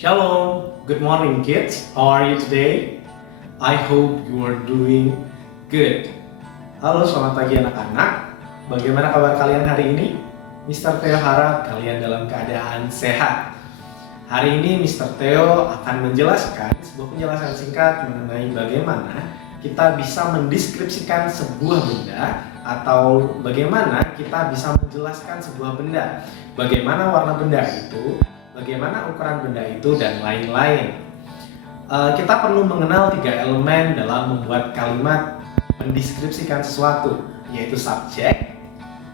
Shalom, good morning kids. How are you today? I hope you are doing good. Halo, selamat pagi anak-anak. Bagaimana kabar kalian hari ini? Mr. Theo harap kalian dalam keadaan sehat. Hari ini Mr. Theo akan menjelaskan sebuah penjelasan singkat mengenai bagaimana kita bisa mendeskripsikan sebuah benda atau bagaimana kita bisa menjelaskan sebuah benda. Bagaimana warna benda itu, bagaimana ukuran benda itu, dan lain-lain. Kita perlu mengenal 3 elemen dalam membuat kalimat mendeskripsikan sesuatu, yaitu subject,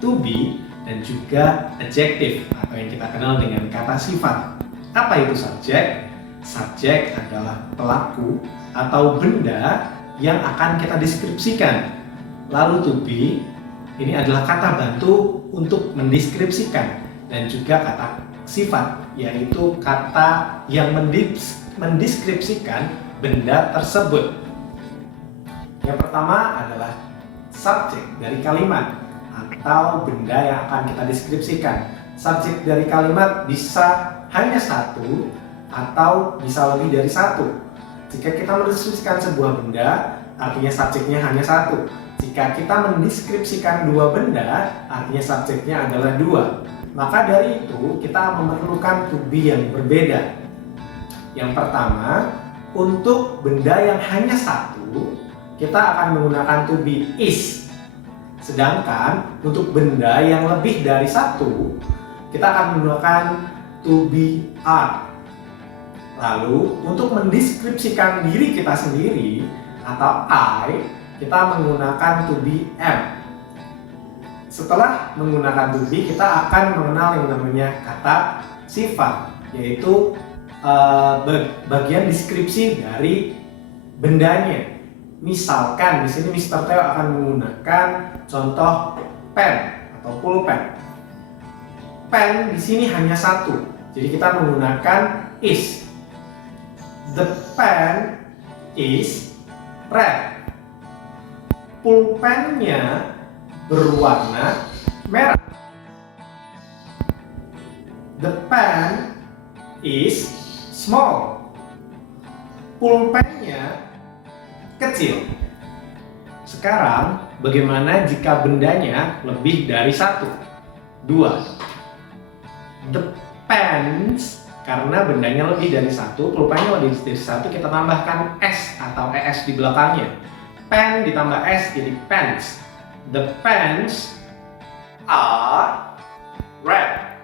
to be, dan juga adjective atau yang kita kenal dengan kata sifat. Apa itu subject? Subject adalah pelaku atau benda yang akan kita deskripsikan. Lalu to be, ini adalah kata bantu untuk mendeskripsikan, dan juga kata sifat, yaitu kata yang mendeskripsikan benda tersebut. Yang pertama adalah subjek dari kalimat atau benda yang akan kita deskripsikan. Subjek dari kalimat bisa hanya satu atau bisa lebih dari satu. Jika kita mendeskripsikan sebuah benda, artinya subjeknya hanya satu. Jika kita mendeskripsikan dua benda, artinya subjeknya adalah dua. Maka dari itu kita memerlukan to be yang berbeda. Yang pertama, untuk benda yang hanya satu, kita akan menggunakan to be is. Sedangkan untuk benda yang lebih dari satu, kita akan menggunakan to be are. Lalu untuk mendeskripsikan diri kita sendiri atau I, kita menggunakan to be am. Setelah menggunakan to be, kita akan mengenal yang namanya kata sifat, yaitu bagian deskripsi dari bendanya. Misalkan di sini Mr. Theo akan menggunakan contoh pen atau pulpen. Pen di sini hanya satu, jadi kita menggunakan is. The pen is red. Pulpennya berwarna merah. The pen is small. Pulpennya kecil. Sekarang, bagaimana jika bendanya lebih dari satu? 2. The pens, karena bendanya lebih dari satu, pulpennya lebih dari satu, kita tambahkan s atau es di belakangnya. Pen ditambah s jadi pens. The pens are red.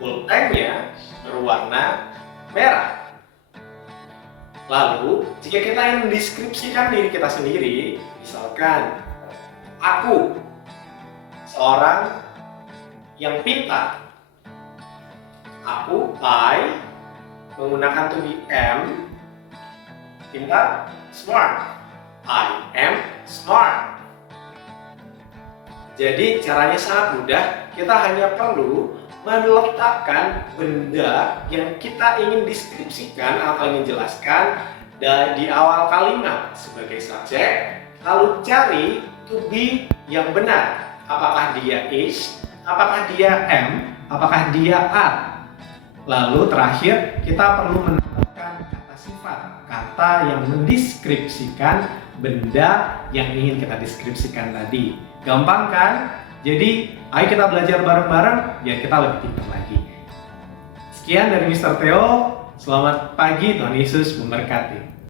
Pulpennya berwarna merah. Lalu, jika kita ingin mendeskripsikan diri kita sendiri, misalkan aku seorang yang pintar. Aku, I, menggunakan to be am, pintar, smart. I am smart. Jadi caranya sangat mudah, kita hanya perlu meletakkan benda yang kita ingin deskripsikan atau ingin jelaskan di awal kalimat sebagai subjek, lalu cari to be yang benar. Apakah dia is, apakah dia am, apakah dia are. Lalu terakhir kita perlu menambahkan kata sifat, kata yang mendeskripsikan benda yang ingin kita deskripsikan tadi. Gampang kan? Jadi, ayo kita belajar bareng-bareng biar kita lebih pintar lagi. Sekian dari Mr. Theo. Selamat pagi, Tuhan Yesus memberkati.